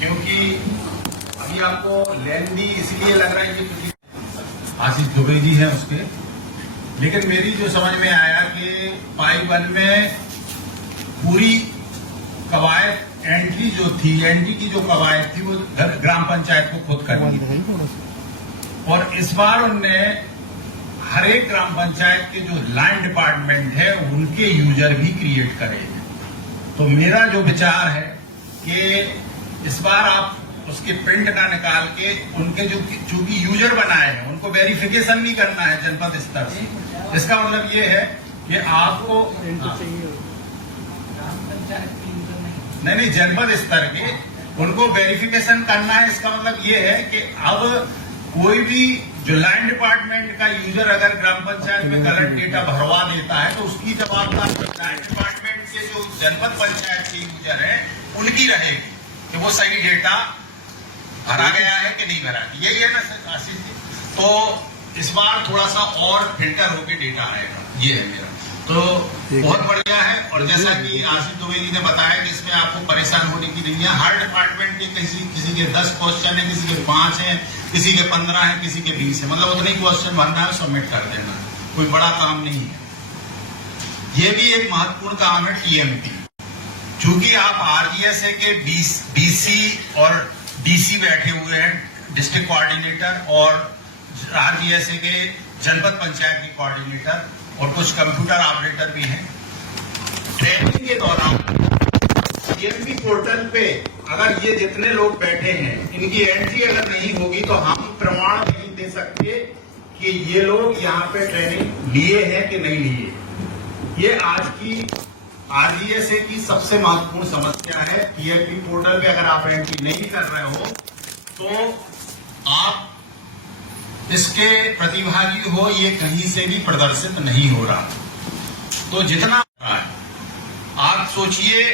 क्योंकि अभी आपको लेंदी इसलिए लग रहा है कि क्योंकि आशीष दुबे जी हैं उसके, लेकिन मेरी जो समझ में आया कि पाई 1 में पूरी कवायद एंट्री जो थी, एंट्री की जो कवायद थी वो ग्राम पंचायत को खुद करनी थी। और इस बार उनने हर एक ग्राम पंचायत के जो लैंड डिपार्टमेंट है उनके यूजर भी क्रिएट करे हैं। तो मेरा जो विचार है कि इस बार आप उसके प्रिंट का निकाल के उनके जो चूंकि यूजर बनाए हैं उनको वेरिफिकेशन भी करना है जनपद स्तर से। इसका मतलब ये है कि आपको नहीं जनपद स्तर के उनको वेरिफिकेशन करना है। इसका मतलब ये है कि अब कोई भी जो लैंड डिपार्टमेंट का यूजर अगर ग्राम पंचायत में गलत डेटा भरवा देता है तो उसकी जवाबदारी लैंड डिपार्टमेंट के जो जनपद पंचायत के यूजर हैं उनकी रहेगी कि वो सही डेटा भरा गया है कि नहीं भरा। यही है ना आशीष जी। तो इस बार थोड़ा सा और फिल्टर होकर डेटा आएगा, ये है मेरा। तो बहुत बढ़िया है। और जैसा कि आशीष दुबे जी ने बताया कि इसमें आपको परेशान होने की नहीं है। हर डिपार्टमेंट के किसी के 10 क्वेश्चन है, किसी के 5 है, किसी के 15 है, किसी के 20 है। मतलब उतने क्वेश्चन भरना है, सबमिट कर देना, कोई बड़ा काम नहीं है। ये भी एक महत्वपूर्ण काम है टीएमपी। चूंकि आप आरजीएसए के बीसी और डीसी बैठे हुए हैं, डिस्ट्रिक्ट कोऑर्डिनेटर, और आरजीएसए के जनपद पंचायत के कोऑर्डिनेटर और कुछ कंप्यूटर ऑपरेटर भी हैं। ट्रेनिंग के दौरान टीएमपी पोर्टल पे अगर ये जितने लोग बैठे हैं इनकी एंट्री अगर नहीं होगी तो हम प्रमाण नहीं दे सकते कि ये लोग यहाँ पे ट्रेनिंग लिए हैं कि नहीं लिए। ये आज की आरजीएसए की सबसे महत्वपूर्ण समस्या है। टीएमपी पोर्टल पे अगर आप एंट्री नहीं कर रहे हो तो आप इसके प्रतिभागी हो, ये कहीं से भी प्रदर्शित नहीं हो रहा। तो जितना आप सोचिए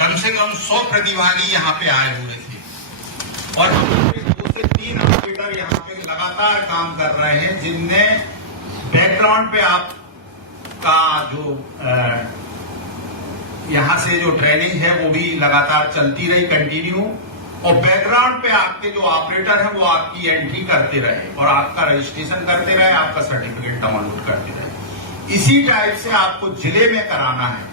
कम से कम 100 प्रतिभागी यहाँ पे आए हुए थे और 2 से 3 ऑपरेटर यहाँ पे लगातार काम कर रहे हैं, जिनमें बैकग्राउंड पे आपका जो यहाँ से जो ट्रेनिंग है वो भी लगातार चलती रही, कंटिन्यू। और बैकग्राउंड पे आपके जो ऑपरेटर हैं वो आपकी एंट्री करते रहे और आपका रजिस्ट्रेशन करते रहे, आपका सर्टिफिकेट डाउनलोड करते रहे। इसी टाइप से आपको जिले में कराना है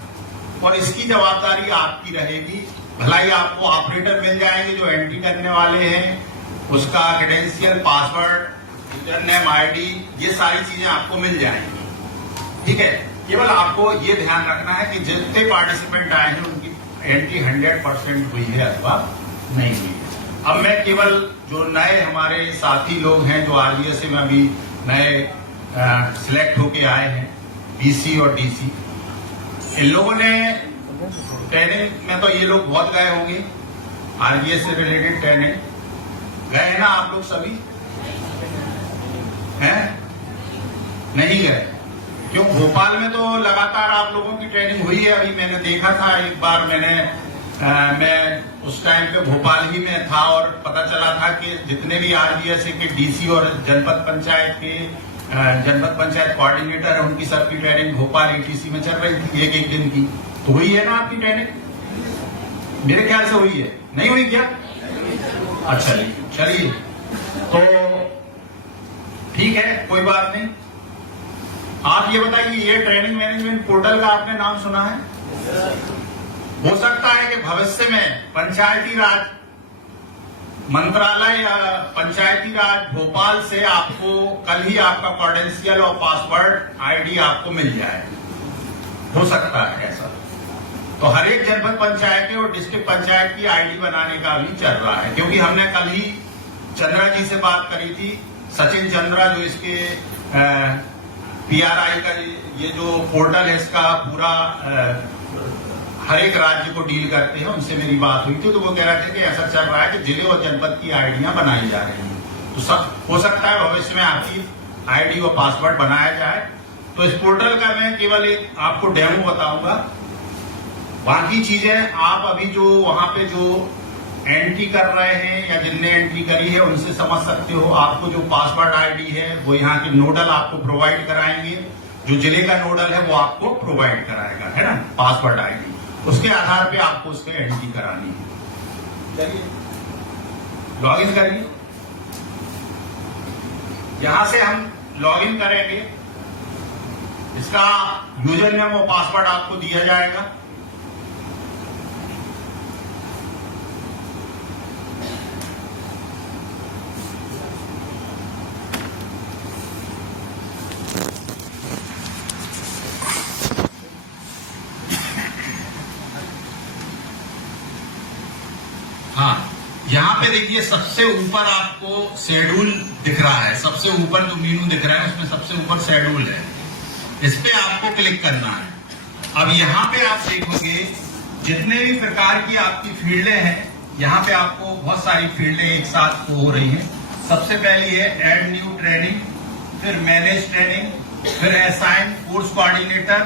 और इसकी जवाबदारी आपकी रहेगी। भलाई आपको ऑपरेटर मिल जाएंगे जो एंट्री करने वाले हैं, उसका क्रेडेंशियल, पासवर्ड, यूजरनेम, आईडी, ये सारी चीजें आपको मिल जाएंगी। ठीक है, केवल आपको ये ध्यान रखना है कि जितने पार्टिसिपेंट आए हैं उनकी एंट्री 100% हुई है अथवा नहीं हुई है। अब मैं केवल जो नए हमारे साथी लोग हैं जो आरजीएसए में अभी नए सिलेक्ट होके आए हैं, बीसी और डीसी, इन लोगों ने ट्रेनिंग में तो ये लोग बहुत गए होंगे, आरजीएसए से रिलेटेड ट्रेनिंग गए हैं ना आप लोग सभी? हैं? नहीं गए? क्यों? भोपाल में तो लगातार आप लोगों की ट्रेनिंग हुई है। अभी मैंने देखा था एक बार, मैं उस टाइम पे भोपाल ही में था और पता चला था कि जितने भी आरजीएसए के डीसी और जनपद पंचायत कोऑर्डिनेटर है उनकी सबकी ट्रेनिंग भोपाल एटीसी में चल रही थी, एक दिन की। तो हुई है ना आपकी ट्रेनिंग? मेरे ख्याल से हुई है, नहीं हुई क्या? अच्छा चलिए, तो ठीक है, कोई बात नहीं। आप ये बताइए, ये ट्रेनिंग मैनेजमेंट पोर्टल का आपने नाम सुना है? हो सकता है कि भविष्य में पंचायती राज मंत्रालय या पंचायती राज भोपाल से आपको कल ही आपका क्रेडेंशियल और पासवर्ड आईडी आपको मिल जाए, हो सकता है ऐसा। तो हर एक जनपद पंचायत और डिस्ट्रिक्ट पंचायत की आईडी बनाने का भी चल रहा है, क्योंकि हमने कल ही चंद्रा जी से बात करी थी, सचिन चंद्रा, जो इसके पीआरआई का ये जो पोर्टल है इसका पूरा हर एक राज्य को डील करते हैं, उनसे मेरी बात हुई थी। तो वो कह रहे थे कि ऐसा चल रहा है कि जिले और जनपद की आईडियां बनाई जा रही हैं। तो सब हो सकता है भविष्य में आपकी आईडी और पासवर्ड बनाया जाए। तो इस पोर्टल का मैं केवल एक आपको डेमो बताऊंगा, बाकी चीजें आप अभी जो वहां पे जो एंट्री कर रहे हैं या जिनने एंट्री करी है उनसे समझ सकते हो। आपको जो पासवर्ड आईडी है वो यहाँ के नोडल आपको प्रोवाइड कराएंगे, जो जिले का नोडल है वो आपको प्रोवाइड कराएगा, है ना, पासवर्ड आईडी। उसके आधार पे आपको उसके एंट्री करानी है। चलिए। लॉगिन करिए। यहां से हम लॉगिन करेंगे, इसका यूजर नेम और पासवर्ड आपको दिया जाएगा। हाँ, यहां पे देखिए सबसे ऊपर आपको शेड्यूल दिख रहा है, सबसे ऊपर जो मेनू दिख रहा है उसमें सबसे ऊपर शेड्यूल है, इस पे आपको क्लिक करना है। अब यहाँ पे आप देखोगे जितने भी प्रकार की आपकी फील्डें हैं, यहाँ पे आपको बहुत सारी फील्डें एक साथ हो रही हैं। सबसे पहली है ऐड न्यू ट्रेनिंग, फिर मैनेज ट्रेनिंग, फिर assign course coordinator,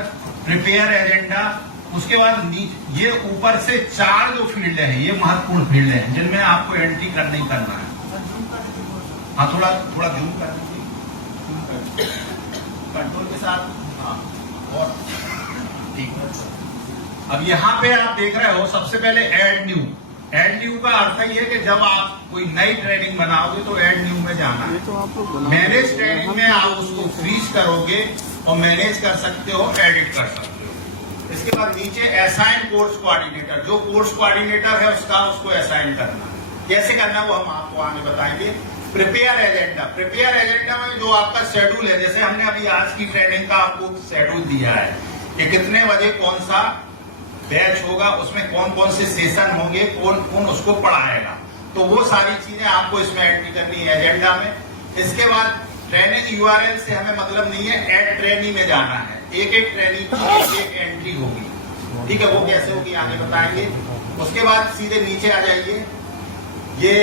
prepare agenda. उसके बाद ये ऊपर से 4 जो फील्ड हैं, ये महत्वपूर्ण फील्ड हैं जिनमें आपको एंट्री करना ही करना है। हाँ, थोड़ा जूम कर दीजिए कंट्रोल के साथ। हाँ, और ठीक है। अब यहाँ पे आप देख रहे हो सबसे पहले ऐड न्यू। ऐड न्यू का अर्थ ये है कि जब आप कोई नई ट्रेनिंग बनाओगे तो ऐड न्यू में जाना है। मैनेज ट्रेनिंग में आप उसको फ्रीज करोगे और मैनेज कर सकते हो, एडिट कर सकते हो। इसके बाद नीचे असाइन कोर्स कोऑर्डिनेटर, जो कोर्स कोऑर्डिनेटर है उसको असाइन करना है। कैसे करना है वो हम आपको आगे बताएंगे। प्रिपेयर एजेंडा, प्रिपेयर एजेंडा में जो आपका शेड्यूल है, जैसे हमने अभी आज की ट्रेनिंग का आपको शेड्यूल दिया है कि कितने बजे कौन सा बैच होगा, उसमें कौन कौन से सेशन होंगे, कौन कौन उसको पढ़ाएगा, तो वो सारी चीजें आपको इसमें एंट्री करनी है एजेंडा में। इसके बाद ट्रेनिंग यूआरएल से हमें मतलब नहीं है, ऐड ट्रेनी में जाना है। एक एक ट्रेनी की एक एंट्री होगी, ठीक है, वो कैसे होगी आगे बताएंगे। उसके बाद सीधे नीचे आ जाइए, ये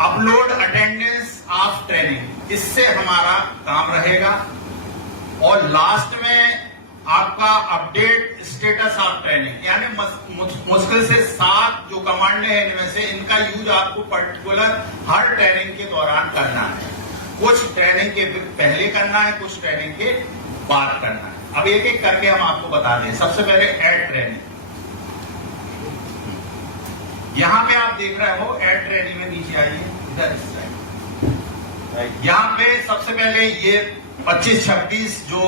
अपलोड अटेंडेंस ऑफ ट्रेनिंग, इससे हमारा काम रहेगा। और लास्ट में आपका अपडेट स्टेटस ऑफ ट्रेनिंग, यानी मुश्किल से 7 जो कमांड है इनमें से इनका यूज आपको पर्टिकुलर हर ट्रेनिंग के दौरान करना है। कुछ ट्रेनिंग के पहले करना है, कुछ ट्रेनिंग के बाद करना है। अब एक एक करके हम आपको बता दें। सबसे पहले ऐड ट्रेनिंग, यहां पे आप देख रहे हो ऐड ट्रेनिंग में नीचे आइए, इधर इस साइड। यहां पे सबसे पहले ये 25-26 जो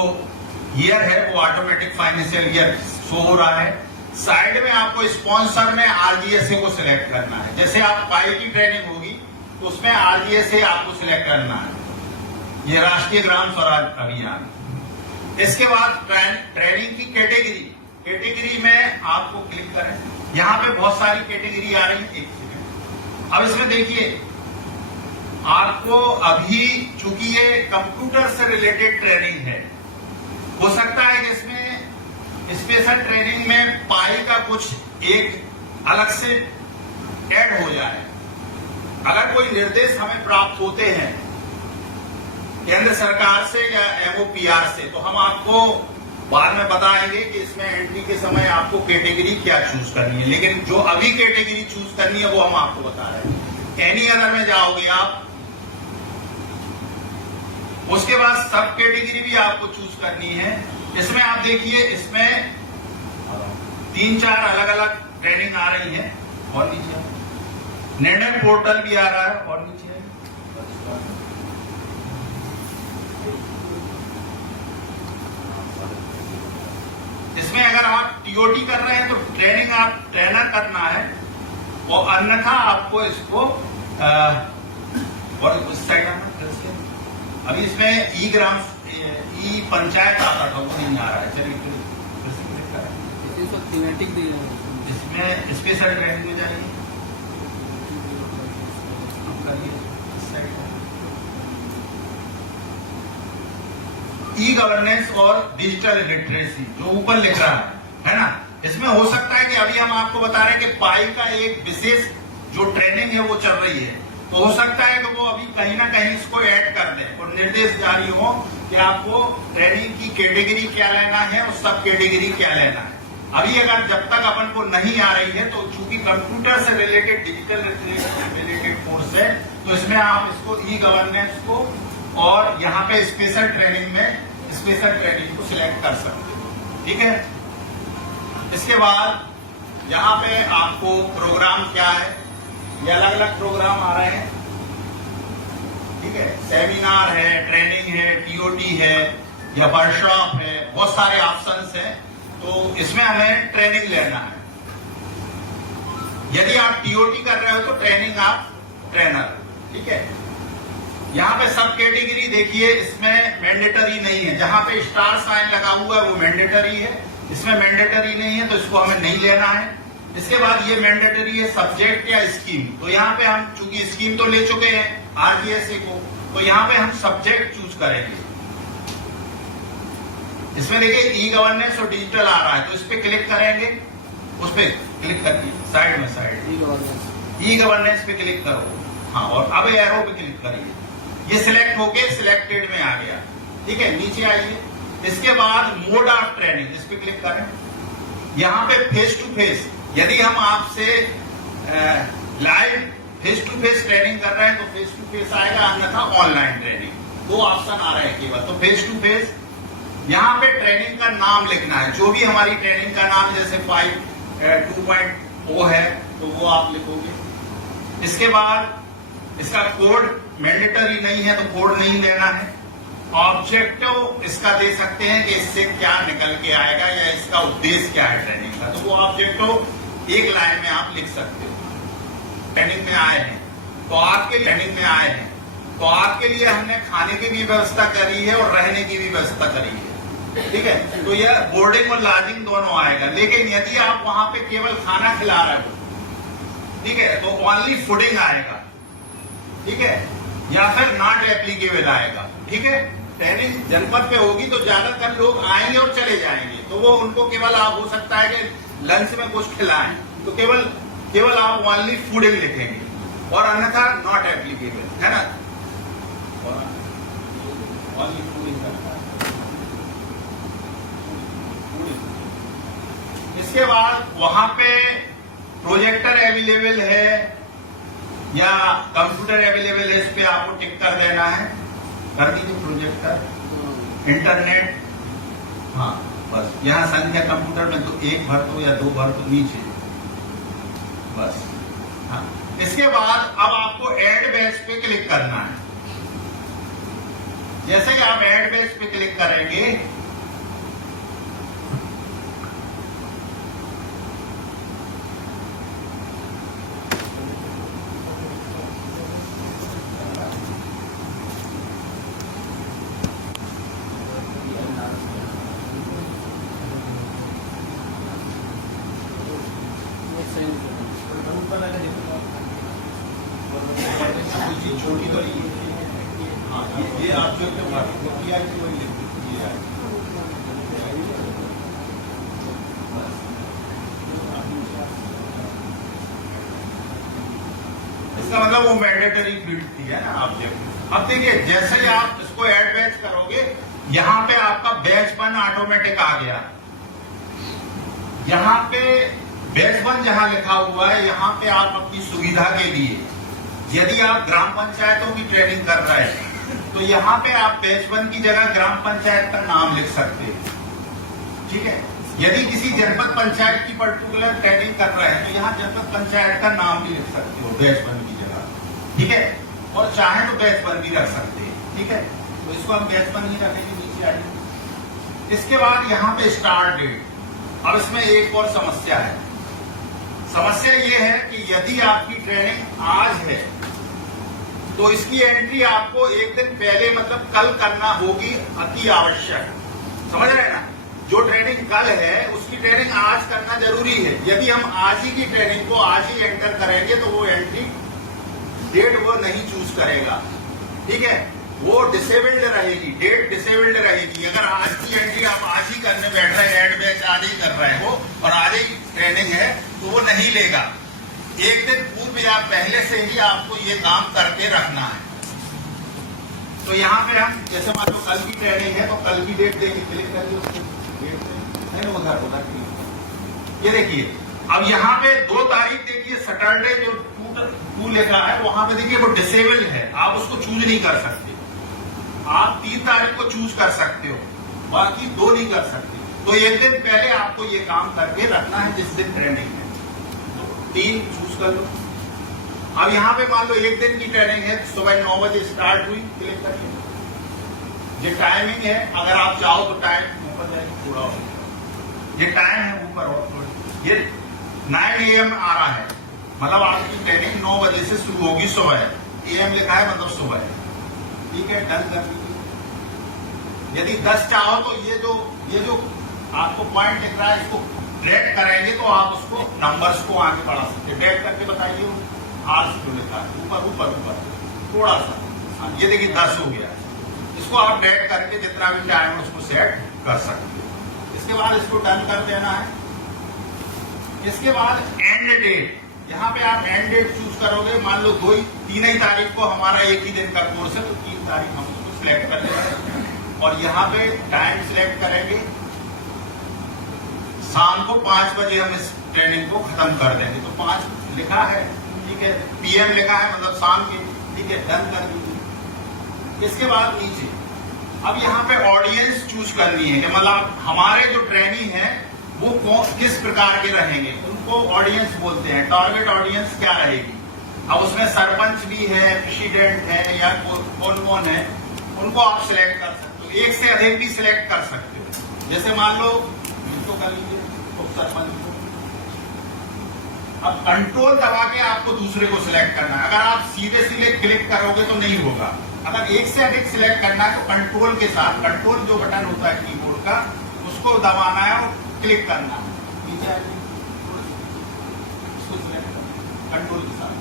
ईयर है वो ऑटोमेटिक फाइनेंशियल ईयर शो हो रहा है। साइड में आपको स्पॉन्सर में आरजीएसए को सिलेक्ट करना है। जैसे आप पाई की ट्रेनिंग होगी तो उसमें आरजीएसए आपको सिलेक्ट करना है, ये राष्ट्रीय ग्राम स्वराज अभियान। इसके बाद ट्रेनिंग की कैटेगरी में आपको क्लिक करें। यहाँ पे बहुत सारी कैटेगरी आ रही है, एक सेकंड। अब इसमें देखिए आपको अभी चूंकि ये कंप्यूटर से रिलेटेड ट्रेनिंग है, हो सकता है कि इसमें स्पेशल ट्रेनिंग में पाई का कुछ एक अलग से ऐड हो जाए। अगर कोई निर्देश हमें प्राप्त होते हैं केंद्र सरकार से या एमओपीआर से, तो हम आपको बाद में बताएंगे कि इसमें एंट्री के समय आपको कैटेगरी क्या चूज करनी है। लेकिन जो अभी कैटेगरी चूज करनी है वो हम आपको बता रहे हैं। एनी अदर में जाओगे आप, उसके बाद सब कैटेगरी भी आपको चूज करनी है। इसमें आप देखिए, इसमें 3-4 अलग अलग ट्रेनिंग आ रही है। और नीचे निर्णय पोर्टल भी आ रहा है, और नीचे इसमें अगर आप टीओटी कर रहे हैं तो ट्रेनिंग आप ट्रेनर करना है, और अन्यथा आपको इसको और उस साइड अभी इसमें ई पंचायत आता था, वो नहीं आ रहा है। चलिए इसमें स्पेशल ट्रेनिंग में जाइए, ई गवर्नेंस और डिजिटल लिटरेसी जो ऊपर लिख रहा है ना, इसमें हो सकता है कि अभी हम आपको बता रहे हैं कि पाई का एक विशेष जो ट्रेनिंग है वो चल रही है, तो हो सकता है कि वो अभी कहीं ना कहीं इसको ऐड कर दें और निर्देश जारी हो कि आपको ट्रेनिंग की कैटेगरी क्या लेना है और सब कैटेगरी क्या लेना है। अभी अगर जब तक अपन को नहीं आ रही है, तो चूंकि कंप्यूटर से रिलेटेड डिजिटल रिलेटेड कोर्स है, तो इसमें आप इसको ई गवर्नेंस को और यहाँ पे स्पेशल ट्रेनिंग में स्पेशल ट्रेनिंग को सिलेक्ट कर सकते हो, ठीक है। इसके बाद यहाँ पे आपको प्रोग्राम क्या है, ये अलग अलग प्रोग्राम आ रहे हैं, ठीक है। सेमिनार है, ट्रेनिंग है, टीओटी है या वर्कशॉप है, बहुत सारे ऑप्शंस हैं। तो इसमें हमें ट्रेनिंग लेना है। यदि आप टीओटी कर रहे हो तो ट्रेनिंग आप ट्रेनर, ठीक है। यहाँ पे सब कैटेगरी देखिए, इसमें मैंडेटरी नहीं है। जहां पे स्टार साइन लगा हुआ है वो मैंडेटरी है, इसमें मैंडेटरी नहीं है तो इसको हमें नहीं लेना है। इसके बाद ये मैंडेटरी है सब्जेक्ट या स्कीम। तो यहाँ पे हम चूंकि स्कीम तो ले चुके हैं आरजीएसए को, तो यहाँ पे हम सब्जेक्ट चूज करेंगे। इसमें देखिए ई गवर्नेंस और डिजिटल आ रहा है, तो इस पे क्लिक करेंगे, उस पे क्लिक करके साइड में ई गवर्नेंस पे क्लिक करो, हाँ, और अब एरो पे क्लिक करिए। ये सिलेक्ट होके सिलेक्टेड में आ गया, ठीक है। नीचे आइए, इसके बाद मोड ऑफ ट्रेनिंग, इस पे क्लिक करें। यहाँ पे फेस टू फेस, यदि हम आपसे live face to face training कर रहे हैं तो फेस टू फेस आएगा, अन्यथा ऑनलाइन ट्रेनिंग। दो ऑप्शन आ रहे हैं केवल। तो फेस टू फेस, यहाँ पे ट्रेनिंग का नाम लिखना है, जो भी हमारी ट्रेनिंग का नाम, जैसे 2.0 है तो वो आप लिखोगे। इसके बाद इसका कोड मैंडेटरी नहीं है तो कोड नहीं लेना है। ऑब्जेक्टिव इसका दे सकते हैं कि इससे क्या निकल के आएगा या इसका उद्देश्य क्या है ट्रेनिंग का, तो वो ऑब्जेक्टिव एक लाइन में आप लिख सकते हो। ट्रेनिंग में आए हैं तो आपके ट्रेनिंग में आए हैं तो आपके लिए हमने खाने की भी व्यवस्था करी है और रहने की भी व्यवस्था करी है, ठीक है। तो यह बोर्डिंग और लॉजिंग दोनों आएगा। लेकिन यदि आप वहां पे केवल खाना खिला रहे हो, ठीक है, तो ओनली फूडिंग आएगा, ठीक है, या फिर नॉट एप्लीकेबल आएगा, ठीक है। ट्रेनिंग जनपद पे होगी तो ज्यादातर लोग आएंगे और चले जाएंगे, तो वो उनको केवल आप हो सकता है कि लंच में कुछ खिलाएं, तो केवल आप ओनली फूडिंग लिखेंगे और अन्यथा नॉट एप्लीकेबल, है ना। ओनली फूडिंग करता है। इसके बाद वहां पे प्रोजेक्टर अवेलेबल है या कंप्यूटर अवेलेबल है, इस पे आपको टिक कर देना है। कर दीजिए प्रोजेक्टर, इंटरनेट, हाँ, बस यहाँ संख्या कंप्यूटर में तो 1 भर दो या 2 भर दो नीचे, बस, हाँ। इसके बाद अब आपको ऐड बैच पे क्लिक करना है। जैसे कि आप ऐड बैच पे क्लिक करेंगे, छोटी वाली, हाँ, ये आप जो इसका मतलब वो मैंडेटरी फील्ड थी, है ना, ऑब्जेक्ट। अब देखिए जैसे ही आप इसको ऐड बैच करोगे, यहाँ पे आपका बैच 1 ऑटोमेटिक आ गया। यहाँ पे बैच 1 जहां लिखा हुआ है, यहाँ पे आप अपनी सुविधा के लिए, यदि आप ग्राम पंचायतों की ट्रेनिंग कर रहे हैं तो यहाँ पे आप बैच 1 की जगह ग्राम पंचायत का नाम लिख सकते हैं, ठीक है। यदि किसी जनपद पंचायत की पर्टिकुलर ट्रेनिंग कर रहे हैं तो यहाँ जनपद पंचायत का नाम भी लिख सकते हो बैच 1 की जगह, ठीक है। और चाहे तो बैच 1 भी रख सकते हैं, ठीक है। तो इसको हम बैच 1 ही रखेंगे, नीचे आइए। इसके बाद यहाँ पे स्टार्ट डेट। अब इसमें एक और समस्या है। समस्या ये है कि यदि आपकी ट्रेनिंग आज है तो इसकी एंट्री आपको एक दिन पहले, मतलब कल करना होगी, अति आवश्यक, समझ रहे हैं ना। जो ट्रेनिंग कल है उसकी ट्रेनिंग आज करना जरूरी है। यदि हम आज ही की ट्रेनिंग को आज ही एंटर करेंगे तो वो एंट्री डेट वो नहीं चूज करेगा, ठीक है, वो डिसेबल्ड रहेगी, डेट डिसेबल्ड रहेगी। अगर आज की एंट्री आप आज ही करने बैठ रहे हैं, एड बैच आज ही कर रहे हो और आज ही ट्रेनिंग है, तो वो नहीं लेगा। एक दिन पूर्व या पहले से ही आपको ये काम करके रखना है। तो यहाँ पे हम जैसे मान लो कल की ट्रेनिंग है तो कल की डेट देखिए, क्लिक करिए उसको, नहीं उधर ये देखिए। अब यहाँ पे 2 तारीख देखिए, सैटरडे जो 2 लिखा है वहां पे देखिए वो डिसेबल है, आप उसको चूज नहीं कर सकते। आप 3 तारीख को चूज कर सकते हो, बाकी 2 नहीं कर सकते। तो एक दिन पहले आपको ये काम करके रखना है जिस दिन ट्रेनिंग है। 3 चूज कर लो। अब यहाँ पे मान लो एक दिन की ट्रेनिंग है, सुबह 9 बजे स्टार्ट हुई, क्लिक करिए। ये टाइमिंग है, अगर आप चाहो तो टाइम ऊपर जाएगी, थोड़ा और ये टाइम है ऊपर और ये 9 AM आ रहा है, मतलब आपकी ट्रेनिंग 9 बजे से शुरू होगी सुबह। AM लिखा है मतलब सुबह है, ठीक है, डन कर दीजिए। यदि 10 चाहो तो ये जो आपको पॉइंट दिख रहा है इसको ड्रैग करेंगे तो आप उसको नंबर्स को आगे बढ़ा सकते हैं। ड्रैग करके बताइए आज जो लिखा है ऊपर ऊपर ऊपर थोड़ा सा, ये देखिए 10 हो गया। इसको आप ड्रैग करके जितना भी टाइम है उसको सेट कर सकते हैं। इसके बाद इसको डन कर देना है। इसके बाद एंड डेट, यहाँ पे आप एंड डेट चूज करोगे। मान लो 3 ही तारीख को हमारा एक ही दिन का कोर्स है तो 3 तारीख हम उसको सिलेक्ट कर लेंगे और यहाँ पे टाइम सिलेक्ट करेंगे। शाम को 5 बजे हम इस ट्रेनिंग को खत्म कर देंगे, तो 5 लिखा है, ठीक है, PM लिखा है मतलब शाम के, ठीक है, डन कर दीजिए। इसके बाद नीचे अब यहाँ पे ऑडियंस चूज करनी है कि मतलब हमारे जो ट्रेनी है वो किस प्रकार के रहेंगे, उनको ऑडियंस बोलते हैं। टारगेट ऑडियंस क्या रहेगी? अब उसमें सरपंच भी है, प्रेसिडेंट है या कौन कौन है, उनको आप सिलेक्ट कर सकते हो। एक से अधिक भी सिलेक्ट कर सकते हो। जैसे मान लो इसको कर लीजिए उप सरपंच को। अब कंट्रोल दबा के आपको दूसरे को सिलेक्ट करना है। अगर आप सीधे सीधे क्लिक करोगे तो नहीं होगा। अगर एक से अधिक सिलेक्ट करना है तो कंट्रोल के साथ, कंट्रोल जो बटन होता है कीबोर्ड का उसको दबाना है और क्लिक करना है। नीचे इसको सिलेक्ट करना कंट्रोल के साथ।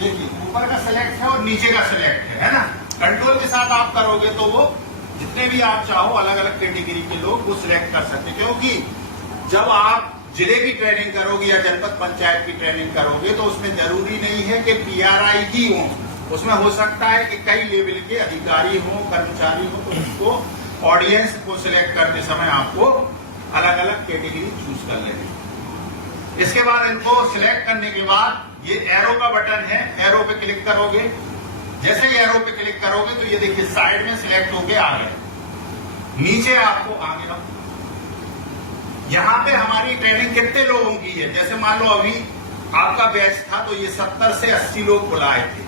देखिए ऊपर का सिलेक्ट है और नीचे का सिलेक्ट है ना। कंट्रोल के साथ आप करोगे तो वो जितने भी आप चाहो अलग अलग कैटेगरी के लोग वो सिलेक्ट कर सकते हैं। क्योंकि जब आप जिले की ट्रेनिंग करोगे या जनपद पंचायत की ट्रेनिंग करोगे तो उसमें जरूरी नहीं है कि PRI ही हो, उसमें हो सकता है कि कई लेवल के अधिकारी हो, कर्मचारी हो, तो उसको ऑडियंस को सिलेक्ट करते समय आपको अलग अलग कैटेगरी चूज कर लेंगे। इसके बाद इनको सिलेक्ट करने के बाद ये एरो का बटन है, एरो पे क्लिक करोगे। जैसे ही एरो पे क्लिक करोगे तो ये देखिए साइड में सिलेक्ट होके आ गया। नीचे आपको आगे रखो। यहाँ पे हमारी ट्रेनिंग कितने लोगों की है? जैसे मान लो अभी आपका बैच था तो ये 70 से 80 लोग बुलाए थे।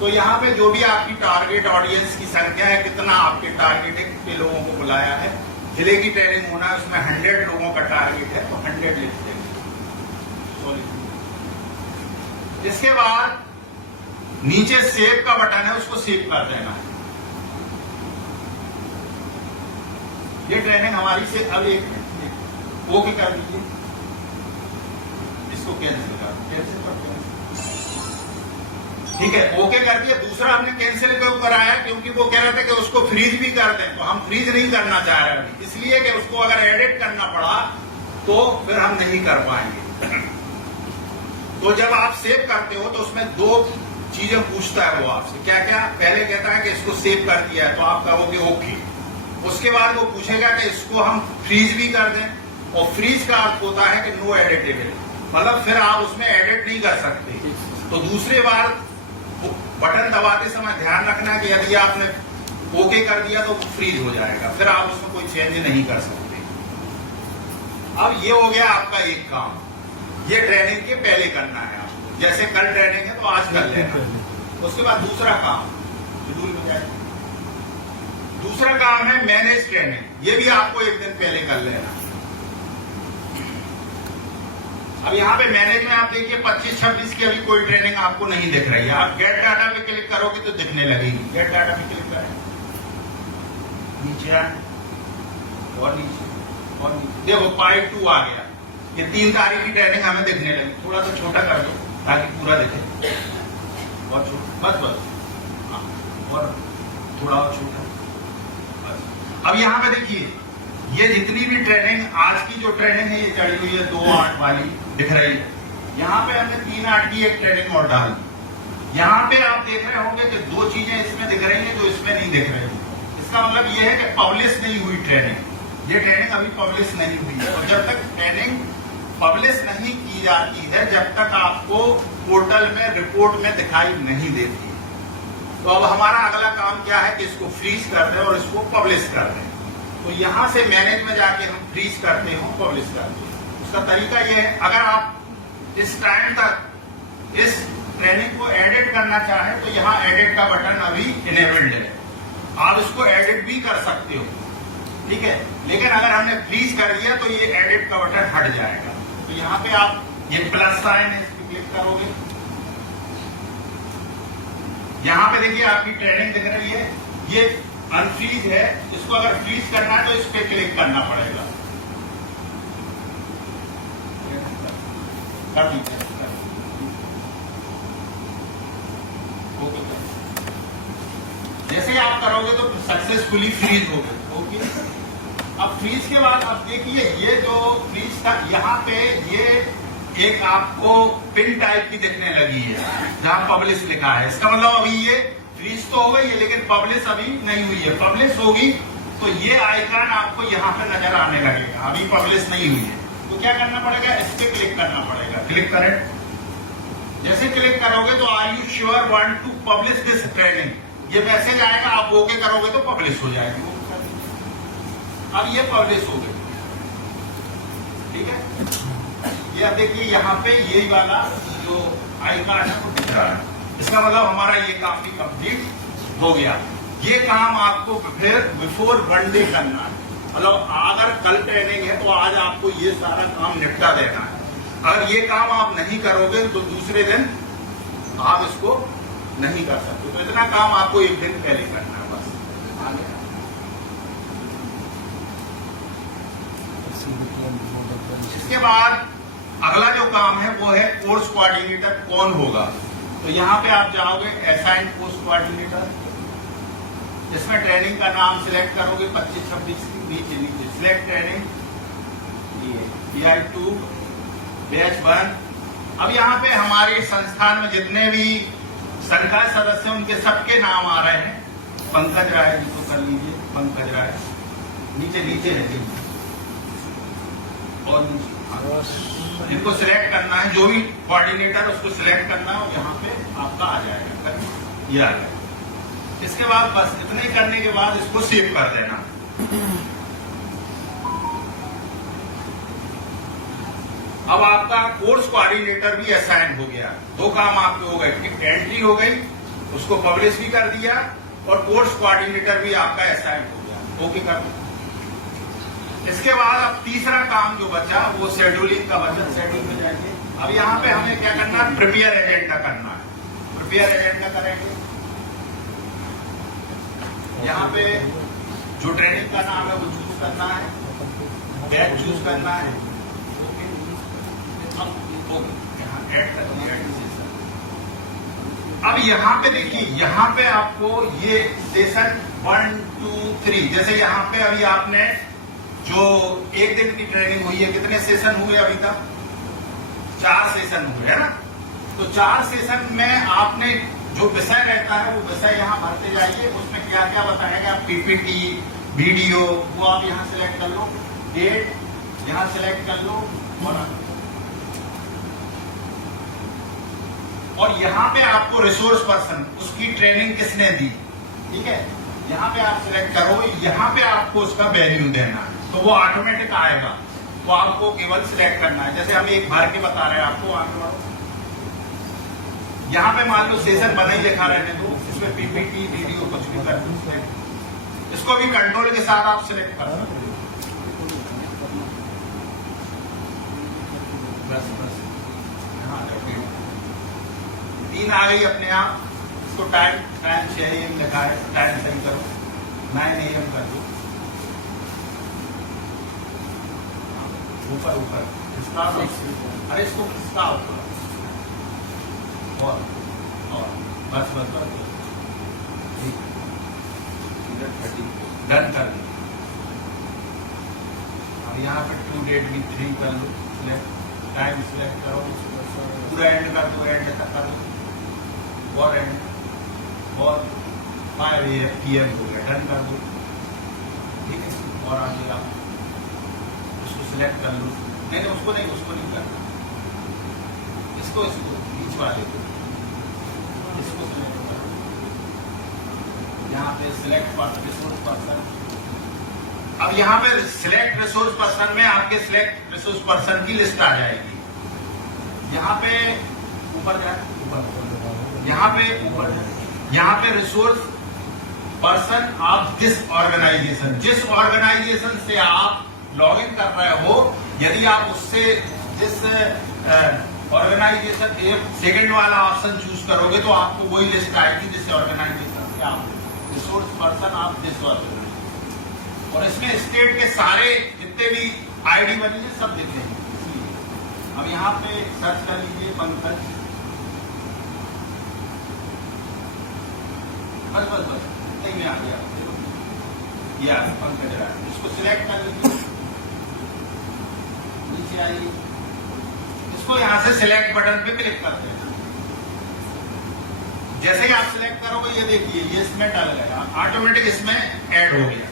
तो यहाँ पे जो भी आपकी टारगेट ऑडियंस की संख्या है, कितना आपके टारगेट के लोगों को बुलाया है, जिले की ट्रेनिंग होना है उसमें 100 लोगों का टारगेट है तो 100 लिख देंगे। इसके बाद नीचे सेव का बटन है, उसको सेव कर देना है। ये ट्रेनिंग हमारी से अब एक ओके कर दीजिए, इसको कैंसिल कर ठीक है, ओके कर दिया। दूसरा हमने कैंसिल क्यों कराया? क्योंकि वो कह रहे थे कि उसको फ्रीज भी कर दें, तो हम फ्रीज नहीं करना चाह रहे हैं, इसलिए कि उसको अगर एडिट करना पड़ा तो फिर हम नहीं कर पाएंगे। तो जब आप सेव करते हो तो उसमें 2 चीजें पूछता है वो आपसे, क्या क्या? पहले कहता है कि इसको सेव कर दिया है तो आप कहोगे ओके। उसके बाद वो पूछेगा कि इसको हम फ्रीज भी कर दें, और फ्रीज का अर्थ होता है कि नो एडिटेबल, मतलब फिर आप उसमें एडिट नहीं कर सकते। तो दूसरी बार बटन दबाते समय ध्यान रखना है कि यदि आपने ओके कर दिया तो फ्रीज हो जाएगा, फिर आप उसमें कोई चेंज नहीं कर सकते। अब ये हो गया आपका एक काम, ये ट्रेनिंग के पहले करना है आपको। जैसे कल ट्रेनिंग है तो आज कर लेना। उसके बाद दूसरा काम शेड्यूल में जाए, दूसरा काम है मैनेज ट्रेनिंग। ये भी आपको एक दिन पहले कर लेना। अब यहाँ पे मैनेज में आप देखिए 25-26 की अभी कोई ट्रेनिंग आपको नहीं दिख रही है। आप गेट डाटा पे क्लिक करोगे तो दिखने लगेगी। गेट डाटा पे क्लिक करें, नीचे आए और नीचे और नीचे, देखो पार्ट 2 आ गया। ये 3 तारीख की ट्रेनिंग हमें दिखने लगी। थोड़ा सा छोटा कर दो ताकि पूरा दिखे, बहुत छोटा, बस हाँ, और थोड़ा और छोटा बस। अब यहाँ पे देखिए ये जितनी भी ट्रेनिंग, आज की जो ट्रेनिंग है ये चढ़ी हुई है 2-8 वाली दिख रही है। यहाँ पे हमने 3-8 की एक ट्रेनिंग और डाल। यहाँ पे आप देख रहे होंगे कि 2 चीजें इसमें दिख रही हैं जो इसमें नहीं दिख रही है। इसका मतलब ये है कि पब्लिश नहीं हुई ट्रेनिंग। ये ट्रेनिंग अभी पब्लिश नहीं हुई है, और जब तक ट्रेनिंग पब्लिश नहीं की जाती है जब तक आपको पोर्टल में रिपोर्ट में दिखाई नहीं देती। तो अब हमारा अगला काम क्या है कि इसको फ्रीज कर दें और इसको पब्लिश कर दें। तो यहां से मैनेज में जाके हम फ्रीज करते हो, पब्लिश करते हैं। उसका तरीका यह है, अगर आप इस टाइम तक इस ट्रेनिंग को एडिट करना चाहे तो यहाँ एडिट का बटन अभी इनेबल्ड है, आप इसको एडिट भी कर सकते हो, ठीक है। लेकिन अगर हमने फ्रीज कर दिया तो ये एडिट का बटन हट जाएगा। तो यहाँ पे आप ये प्लस साइन है, इस पर क्लिक करोगे, यहाँ पे देखिए आपकी ट्रेनिंग दिख रही है, ये अनफ्रीज है, इसको अगर फ्रीज करना है तो इस पे क्लिक करना पड़ेगा। कर दीजिए, जैसे ही आप करोगे तो सक्सेसफुली फ्रीज हो गए। ओके, अब फ्रीज के बाद अब देखिए ये जो फ्रीज था यहाँ पे ये एक आपको पिन टाइप की दिखने लगी है जहां पब्लिश लिखा है। इसका मतलब अभी ये फ्रीज तो हो गई है लेकिन पब्लिश अभी नहीं हुई है। पब्लिश होगी तो ये आइकन आपको यहाँ पे नजर आने लगेगा, अभी पब्लिश नहीं हुई है। तो क्या करना पड़ेगा, इस पे क्लिक करना पड़ेगा। क्लिक करें, जैसे क्लिक करोगे तो are you sure want to publish this training, ये मैसेज आएगा, आप ओके करोगे तो पब्लिश हो जाएगी। अब ये पब्लिश हो गई, ठीक है। ये अब देखिए यहाँ पे यही वाला जो आइकन है वो दिख रहा है, इसका मतलब हमारा ये काम भी कंप्लीट हो गया। ये काम आपको फिर बिफोर वन डे करना है, मतलब अगर कल ट्रेनिंग है तो आज आपको ये सारा काम निपटा देना है। अगर ये काम आप नहीं करोगे तो दूसरे दिन आप इसको नहीं कर सकते। तो इतना काम आपको एक दिन पहले करना है बस। इसके बाद अगला जो काम है वो है कोर्स कोऑर्डिनेटर कौन होगा। तो यहाँ पे आप जाओगे असाइन कोर्स कोऑर्डिनेटर, इसमें ट्रेनिंग का नाम सिलेक्ट करोगे 25-26 के नीचे सिलेक्ट ट्रेनिंग PI2 बैच 1। अब यहाँ पे हमारे संस्थान में जितने भी संकाय सदस्य उनके सबके नाम आ रहे हैं। पंकज राय जी को कर लीजिए, पंकज राय नीचे नीचे है और इनको सिलेक्ट करना है, जो भी कोऑर्डिनेटर उसको सिलेक्ट करना है, यहाँ पे आपका आ जाएगा, ये आ गया। इसके बाद बस इतना ही करने के बाद इसको सेव कर देना। अब आपका कोर्स कोऑर्डिनेटर भी असाइन हो गया। दो काम आपके हो गए, एंट्री हो गई, उसको पब्लिश भी कर दिया और कोर्स कोऑर्डिनेटर भी आपका असाइन हो गया। ओके कर दो। इसके बाद अब तीसरा काम जो बचा वो शेड्यूलिंग का बचा। शेड्यूल में जाएंगे, अब यहाँ पे हमें क्या करना है, प्रिपेयर एजेंडा करना है। प्रिपेयर एजेंडा करेंगे, यहाँ पे जो ट्रेनिंग का नाम है वो चूज करना है, बैच चूज करना है। अब यहाँ पे देखिए, यहाँ पे आपको ये सेशन 1, 2, 3, जैसे यहाँ पे अभी आपने जो एक दिन की ट्रेनिंग हुई है, कितने सेशन हुए अभी तक, 4 सेशन हुए है ना। तो 4 सेशन में आपने जो विषय रहता है वो विषय यहाँ भरते जाइए। उसमें क्या क्या बताएगा, पीपीटी, वीडियो, वो आप यहाँ सिलेक्ट कर लो, डेट यहाँ सिलेक्ट कर लो और यहाँ पे आपको रिसोर्स पर्सन, उसकी ट्रेनिंग किसने दी, ठीक है, यहाँ पे आप सिलेक्ट करो। यहाँ पे आपको उसका वैल्यू देना है तो वो ऑटोमेटिक आएगा, वो आपको केवल सिलेक्ट करना है। जैसे हम एक भर के बता रहे हैं आपको, आगे बढ़ो, यहाँ पे मान लो सेशन बना ही लिखा रहने दो, इसमें पीपीटी, वीडियो कुछ भी कर दो। इसको भी कंट्रोल के साथ आप सिलेक्ट कर दो। बस बस हाँ 3 आ गई अपने आप। इसको टाइम 6 AM लिखा है, टाइम सही करो, 9 AM कर दो। ऊपर ऊपर इसका, अरे इसको किसका ऊपर और बस बस बस डन कर दो। अब यहाँ पे 2 डेट भी 3 कर लो, सिलेक्ट टाइम सिलेक्ट करो, पूरा एंड कर दो, एंड तक कर दो और एंड और 5 PM हो गया, डन कर दो, ठीक है। और आगे आप उसको सिलेक्ट कर लो, नहीं उसको नहीं करना, इसको बीच वाले को इसको सिलेक्ट करो। यहाँ पे सिलेक्ट रिसोर्स पर्सन, अब यहाँ पे सिलेक्ट रिसोर्स पर्सन में आपके सिलेक्ट रिसोर्स पर्सन की लिस्ट आ जाएगी। यहाँ पे ऊपर जाए, यहाँ पे ऊपर जाए, यहाँ पे resource person of this organization, जिस ऑर्गेनाइजेशन से आप लॉग इन कर रहे हो, यदि आप उससे जिस ऑर्गेनाइजेशन सेकंड वाला ऑप्शन चूज करोगे तो आपको वही लिस्ट आएगी जिस ऑर्गेनाइजेशन से आप resource person of this organization, और इसमें स्टेट के सारे जितने भी आईडी बनी है सब दिखेंगे। अब यहाँ पे सर्च कर लीजिए पंकज, बस बस बस नहीं में आ गया, ये पंकज राय, इसको सिलेक्ट कर लीजिए, नीचे आइए, इसको यहाँ से सिलेक्ट बटन पे क्लिक करते हैं। जैसे ही आप सिलेक्ट करोगे ये देखिए ये इसमें डल गया, ऑटोमेटिक इसमें ऐड हो गया,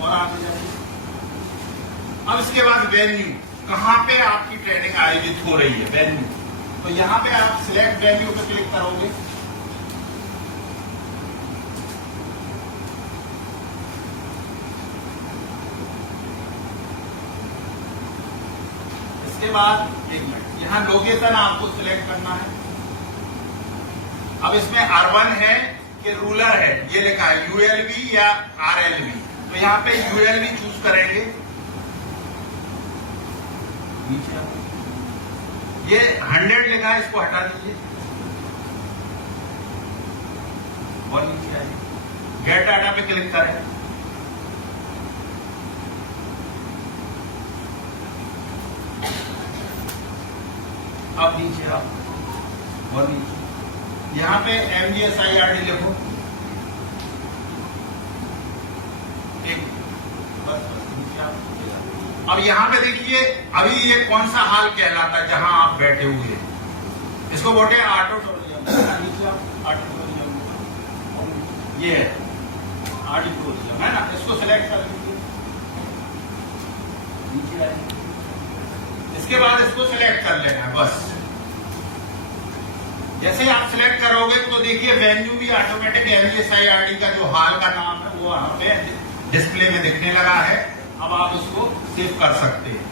और आगे जाइए। अब इसके बाद वेन्यू, कहाँ पे आपकी ट्रेनिंग आयोजित हो रही है, वेन्यू, तो यहाँ पे आप सिलेक्ट वेन्यू पे क्लिक करोगे, इसके बाद एक मिनट, यहाँ लोकेशन आपको सिलेक्ट करना है। अब इसमें अर्बन है कि रूरल है ये लिखा है, यूएलबी या आरएलबी, तो यहाँ पे यूएलबी चूज करेंगे। नीचे ये 100 लिखा है, इसको हटा दीजिए और नीचे आइए, गेट डाटा पे क्लिक करें। अब नीचे आप और नीचे यहाँ पे MGSIRD लिखो, एक बस नीचे आप। अब यहाँ पे देखिए अभी ये कौन सा हाल कहलाता है जहां आप बैठे हुए हैं, इसको बोलते हैं ऑडिटोरियम, नीचे आप ऑडिटोरियम, ये है ऑडिटोरियम है ना, इसको सिलेक्ट कर लीजिए, नीचे आइए, इसके बाद इसको सिलेक्ट कर लेना है बस। जैसे ही आप सिलेक्ट करोगे तो देखिए वेन्यू भी ऑटोमेटिक MGSIRD का जो हाल का नाम है वो यहाँ पे डिस्प्ले में दिखने लगा है। अब आप इसको सेव कर सकते हैं।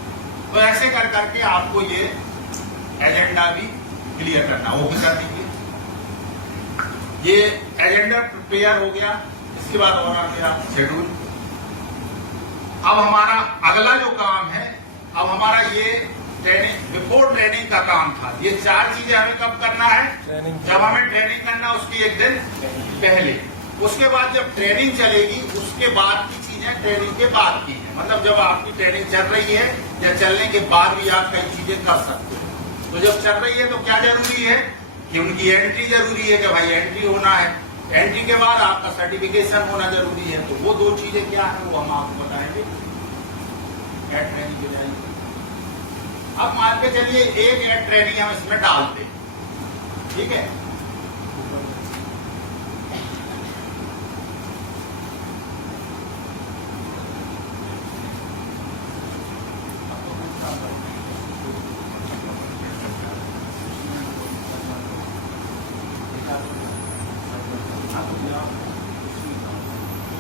तो ऐसे कर करके आपको ये एजेंडा भी क्लियर करना, वो भी कर दीजिए। ये एजेंडा प्रिपेयर हो गया, इसके बाद और आ गया शेड्यूल। अब हमारा अगला जो काम है, अब हमारा ये ट्रेनिंग बिफोर ट्रेनिंग का काम था। ये 4 चीजें हमें कब करना है, जब हमें ट्रेनिंग करना उसकी एक दिन पहले। उसके बाद जब ट्रेनिंग चलेगी उसके बाद की चीजें ट्रेनिंग के बाद की है, मतलब जब आपकी ट्रेनिंग चल रही है या चलने के बाद भी आप कई चीजें कर सकते हो। तो जब चल रही है तो क्या जरूरी है कि उनकी एंट्री जरूरी है, कि भाई एंट्री होना है, एंट्री के बाद आपका सर्टिफिकेशन होना जरूरी है। तो वो 2 चीजें क्या है वो हम आपको बताएंगे एड ट्रेनिंग के जाएंगे। अब मान के चलिए एक एड ट्रेनिंग हम इसमें डालते हैं, ठीक है।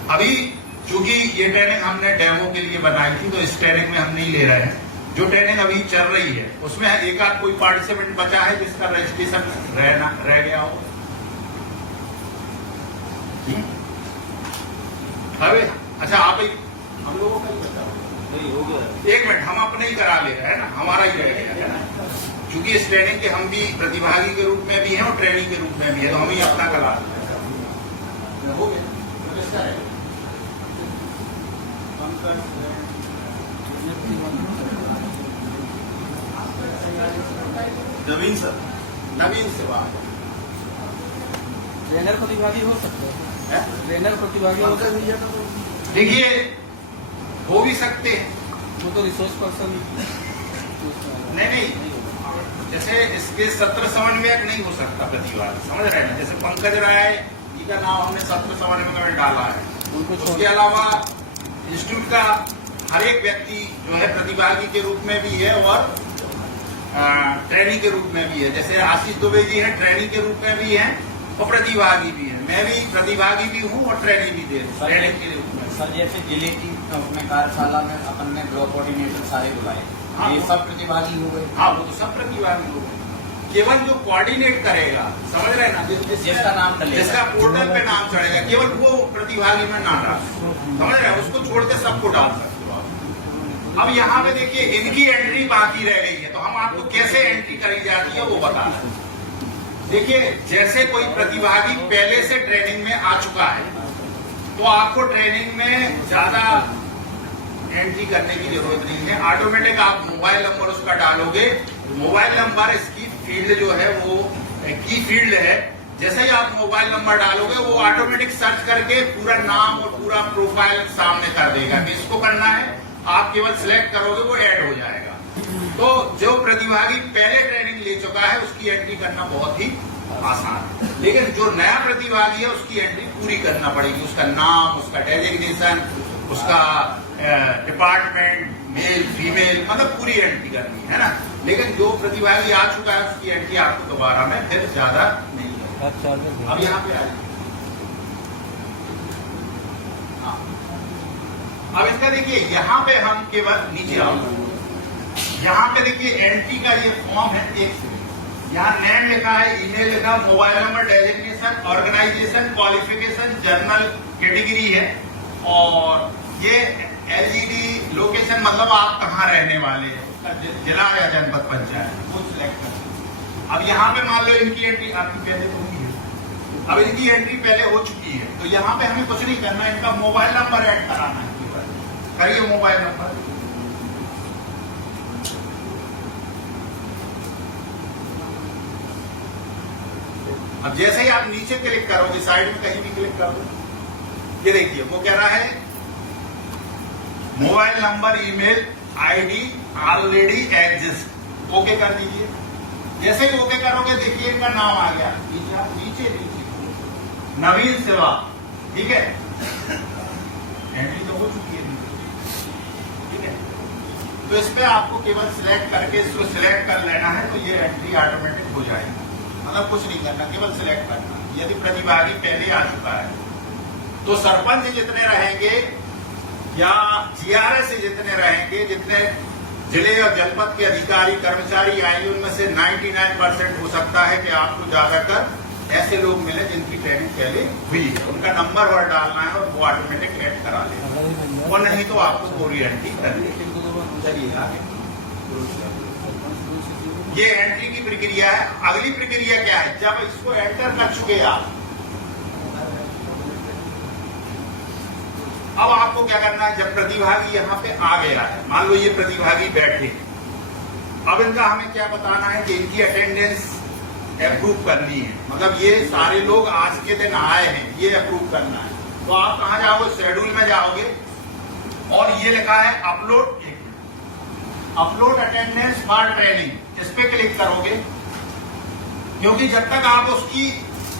अभी चूंकि ये ट्रेनिंग हमने डेमो के लिए बनाई थी तो इस ट्रेनिंग में हम नहीं ले रहे हैं। जो ट्रेनिंग अभी चल रही है उसमें एक आध कोई पार्टिसिपेंट बचा है जिसका रजिस्ट्रेशन रह गया हो। अरे अच्छा आप ही हम लोगों का ही बचा नहीं हो गया। एक मिनट, हम अपने ही करा ले रहे हैं ना, हमारा ही रह गया है ना, क्योंकि इस ट्रेनिंग के हम भी प्रतिभागी के रूप में भी हैं और ट्रेनिंग के रूप में भी है, तो हम ही अपना करा हो गया। नवीन सर, नवीन से बात ट्रेनर प्रतिभागी हो सकते हैं, ट्रेनर प्रतिभागी हो सकते हैं। देखिए हो भी सकते हैं, वो तो रिसोर्स पर्सन नहीं, जैसे इसके सत्र समन्वयक नहीं हो सकता प्रतिभागी, समझ रहे हैं। जैसे पंकज राय जी का नाम हमने सत्र समन्वयक में डाला है, उसके अलावा इंस्टीट्यूट का हर एक व्यक्ति जो है प्रतिभागी के रूप में भी है और ट्रेनिंग के रूप में भी है। जैसे आशीष दुबे जी हैं, ट्रेनिंग के रूप में भी हैं और प्रतिभागी भी हैं। मैं भी प्रतिभागी भी हूँ और ट्रेनिंग भी दे ट्रेनिंग के रूप में। सर जैसे जिले की अपने कार्यशाला में अपन ने ब्लॉक कोऑर्डिनेटर सारे बुलाए, हाँ, ये सब प्रतिभागी हो गए। हाँ वो तो सब प्रतिभागी हो गए। केवल जो कोऑर्डिनेट करेगा, समझ रहे हैं ना, जिसका नाम चलेगा, जिसका पोर्टल पे नाम चढ़ेगा, केवल वो प्रतिभागी में नाम डाल, समझ रहे हैं, उसको छोड़ के सबको डाल सकते हो आप। अब यहाँ पे देखिए इनकी एंट्री बाकी रह गई है, तो हम आपको कैसे एंट्री करी जाती है वो बता रहे हैं। देखिए जैसे कोई प्रतिभागी पहले से ट्रेनिंग में आ चुका है तो आपको ट्रेनिंग में ज्यादा एंट्री करने की जरूरत नहीं है, ऑटोमेटिक आप मोबाइल नंबर उसका डालोगे, मोबाइल नंबर इसकी फील्ड जो है वो की फील्ड है, जैसे ही आप मोबाइल नंबर डालोगे वो ऑटोमेटिक सर्च करके पूरा नाम और पूरा प्रोफाइल सामने कर देगा कि इसको करना है, आप केवल सिलेक्ट करोगे वो ऐड हो जाएगा। तो जो प्रतिभागी पहले ट्रेनिंग ले चुका है उसकी एंट्री करना बहुत ही आसान है, लेकिन जो नया प्रतिभागी है उसकी एंट्री पूरी करना पड़ेगी, उसका नाम, उसका डेजिग्नेशन, उसका डिपार्टमेंट, मेल फीमेल, मतलब पूरी एंट्री करनी है ना। लेकिन जो प्रतिभागी आ चुका है उसकी एंट्री आपको दोबारा में फिर ज्यादा नहीं है। अब यहाँ पे आ जाइए, अब इसका देखिए यहाँ पे हम केवल नीचे आओ, यहाँ पे देखिए एंट्री का ये फॉर्म है, एक सेकंड, यहाँ नेम लिखा है, ईमेल लिखा, mobile number, designation, organization, qualification, general category है, और ये एलजीडी लोकेशन मतलब आप कहाँ रहने वाले हैं, जिला या जनपद पंचायत, वो सिलेक्ट कर। अब यहाँ पे मान लो इनकी एंट्री आपकी पहले तो हुई है, अब इनकी एंट्री पहले हो चुकी है, तो यहाँ पे हमें कुछ नहीं करना है, इनका मोबाइल नंबर ऐड कराना है, करिए मोबाइल नंबर। अब जैसे ही आप नीचे क्लिक करोगे, साइड में कहीं भी क्लिक करोगे, ये देखिए वो कह रहा है mobile number, email ID already exist, okay कर दीजिए। जैसे ही ओके करोगे देखिए इनका नाम आ गया, नीचे नवीन सेवा, ठीक है, एंट्री तो हो चुकी है, ठीक है। तो इस पे आपको केवल सिलेक्ट करके इसको सिलेक्ट कर लेना है, तो ये एंट्री ऑटोमेटिक हो जाएगी, मतलब कुछ नहीं करना, केवल सिलेक्ट करना। यदि प्रतिभागी पहले आ चुका है तो सरपंच जितने रहेंगे या जीआरएस जितने रहेंगे, जितने जिले और जनपद के अधिकारी कर्मचारी आएंगे, उनमें से 99% हो सकता है कि आपको ज्यादातर ऐसे लोग मिले जिनकी ट्रेनिंग पहले हुई है, उनका नंबर और डालना है और वो ऑटोमेटिक ऐड करा लेगा, और नहीं तो आपको पूरी एंट्री करनी है। चलिए ये एंट्री की प्रक्रिया है। अगली प्रक्रिया क्या है, जब इसको एंटर कर चुके आप, अब आपको क्या करना है, जब प्रतिभागी यहाँ पे आ गया है, मान लो ये प्रतिभागी बैठे, अब इनका हमें क्या बताना है कि इनकी अटेंडेंस अप्रूव करनी है, मतलब ये सारे लोग आज के दिन आए हैं, ये अप्रूव करना है। तो आप कहाँ जाओगे, शेड्यूल में जाओगे और ये लिखा है अपलोड अटेंडेंस फॉर ट्रेनिंग, इस पे क्लिक करोगे, क्योंकि जब तक आप उसकी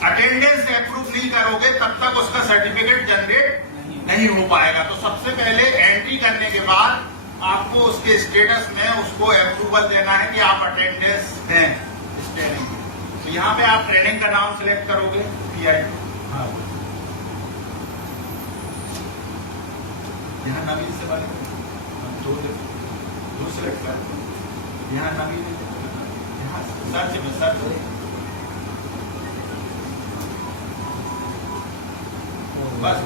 अटेंडेंस अप्रूव नहीं करोगे तब तक उसका सर्टिफिकेट जनरेट नहीं हो पाएगा। तो सबसे पहले एंट्री करने के बाद आपको उसके स्टेटस में उसको अप्रूवल देना है कि आप अटेंडेंस हैं इस ट्रेनिंग में। तो यहाँ पे आप ट्रेनिंग का नाम सिलेक्ट करोगे, यहाँ नवीन से वाले दो सिलेक्ट कर, यहाँ नवीन, यहाँ सर्च में सर्च, बस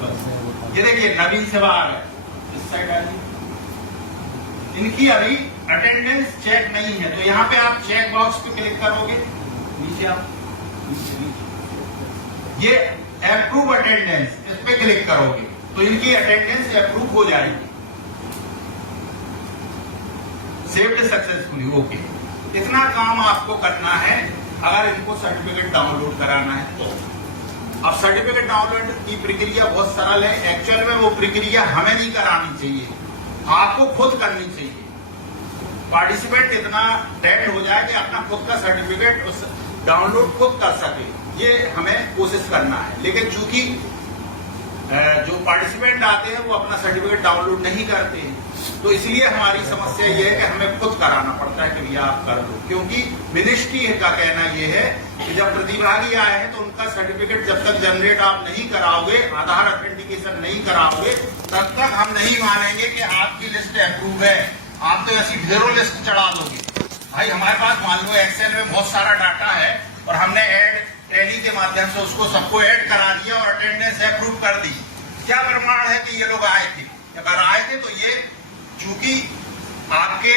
ये देखिए नवीन सेवा आ गया, इस साइड आ जाइए। इनकी अभी अटेंडेंस चेक नहीं है, तो यहाँ पे आप चेक बॉक्स पे क्लिक करोगे, नीचे आप ये अप्रूव अटेंडेंस, इस पे क्लिक करोगे तो इनकी अटेंडेंस अप्रूव हो जाएगी, सेव्ड सक्सेसफुली, ओके। इतना काम आपको करना है अगर इनको सर्टिफिकेट डाउनलोड कराना है तो। अब सर्टिफिकेट डाउनलोड की प्रक्रिया बहुत सरल है, एक्चुअल में वो प्रक्रिया हमें नहीं करानी चाहिए, आपको खुद करनी चाहिए। पार्टिसिपेंट इतना ट्रेंड हो जाए कि अपना खुद का सर्टिफिकेट उस डाउनलोड खुद कर सके, ये हमें कोशिश करना है। लेकिन चूंकि जो पार्टिसिपेंट आते हैं वो अपना सर्टिफिकेट डाउनलोड नहीं करते हैं, तो इसलिए हमारी समस्या ये है कि हमें खुद कराना पड़ता है कि भैया आप कर दो, क्योंकि मिनिस्ट्री का कहना ये है कि जब प्रतिभागी आए हैं तो उनका सर्टिफिकेट जब तक जनरेट आप नहीं कराओगे, आधार ऑथेंटिकेशन नहीं कराओगे, तब तक हम नहीं मानेंगे कि आपकी लिस्ट अप्रूव है। आप तो ऐसी ढेरों लिस्ट चढ़ा दोगे, भाई हमारे पास मान लो एक्सेल में बहुत सारा डाटा है और हमने ऐड टैली के माध्यम से उसको सबको ऐड करा दिया और अटेंडेंस अप्रूव कर दी। क्या प्रमाण है कि ये लोग आए थे? अगर आए थे तो ये चूंकि आपके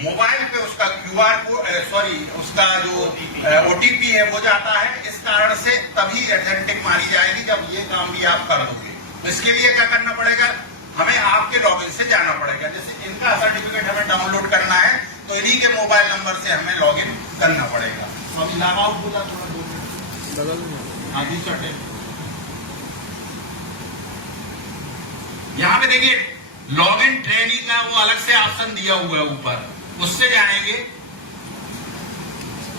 मोबाइल पे उसका क्यूआर कोड उसका जो ओटीपी है वो जाता है, इस कारण से तभी एथेंटिक मानी जाएगी जब ये काम भी आप कर दोगे। तो इसके लिए क्या करना पड़ेगा, हमें आपके लॉगिन से जाना पड़ेगा। जैसे इनका सर्टिफिकेट हमें डाउनलोड करना है तो इन्हीं के मोबाइल नंबर से हमें लॉगिन करना पड़ेगा। तो अभी लॉग आउट बोला थोड़ा बगल में हाँ जी सर। यहाँ पे देखिए लॉगिन ट्रेनिंग का वो अलग से ऑप्शन दिया हुआ है ऊपर, उससे जाएंगे।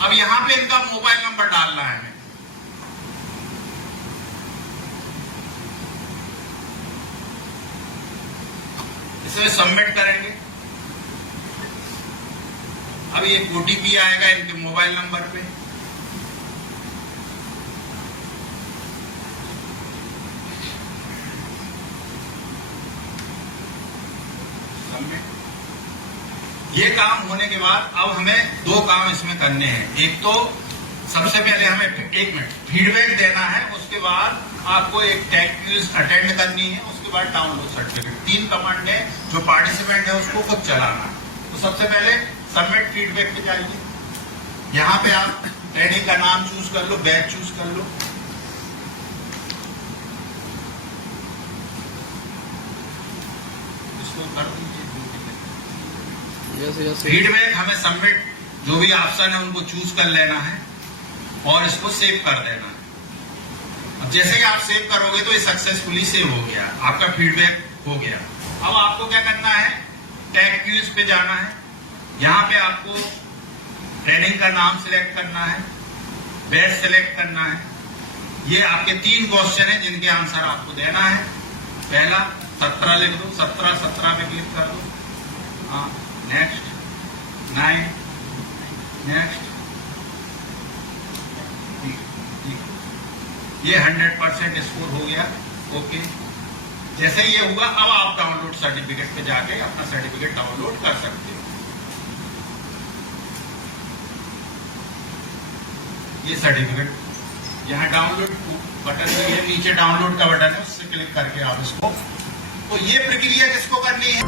अब यहाँ पे इनका मोबाइल नंबर डालना है, इसे सबमिट करेंगे। अब ये ओटीपी आएगा इनके मोबाइल नंबर पे। ये काम होने के बाद अब हमें दो काम इसमें करने हैं। एक तो सबसे पहले हमें 1 मिनट फीडबैक देना है, उसके बाद आपको एक टैग क्विज अटेंड करनी है, उसके बाद डाउनलोड सर्टिफिकेट। 3 कमांड है, जो पार्टिसिपेंट है उसको खुद चलाना है। तो सबसे पहले सबमिट फीडबैक पे जाइए। यहाँ पे आप ट्रेनिंग का नाम चूज कर लो, बैच चूज कर लो। इसको कर दीजिए। फीडबैक हमें सबमिट जो भी ऑप्शन है उनको चूज कर लेना है और इसको सेव कर देना है। अब जैसे ही आप सेव करोगे तो ये सक्सेसफुली सेव हो गया, आपका फीडबैक हो गया। अब आपको क्या करना है, टैग क्यूज पे जाना है। यहाँ पे आपको ट्रेनिंग का नाम सिलेक्ट करना है, बैच सिलेक्ट करना है। ये आपके 3 क्वेश्चन है जिनके आंसर आपको देना है। पहला 17 लिख दो, 17 पे क्लिक कर दो। हाँ, नेक्स्ट 9, नेक्स्ट। ये 100% स्कोर हो गया। ओके, जैसे ये हुआ अब आप डाउनलोड सर्टिफिकेट पे जाके अपना सर्टिफिकेट डाउनलोड कर सकते हो। ये सर्टिफिकेट यहाँ डाउनलोड बटन है, नीचे डाउनलोड का बटन है, उससे क्लिक करके आप इसको। तो ये प्रक्रिया किसको करनी है?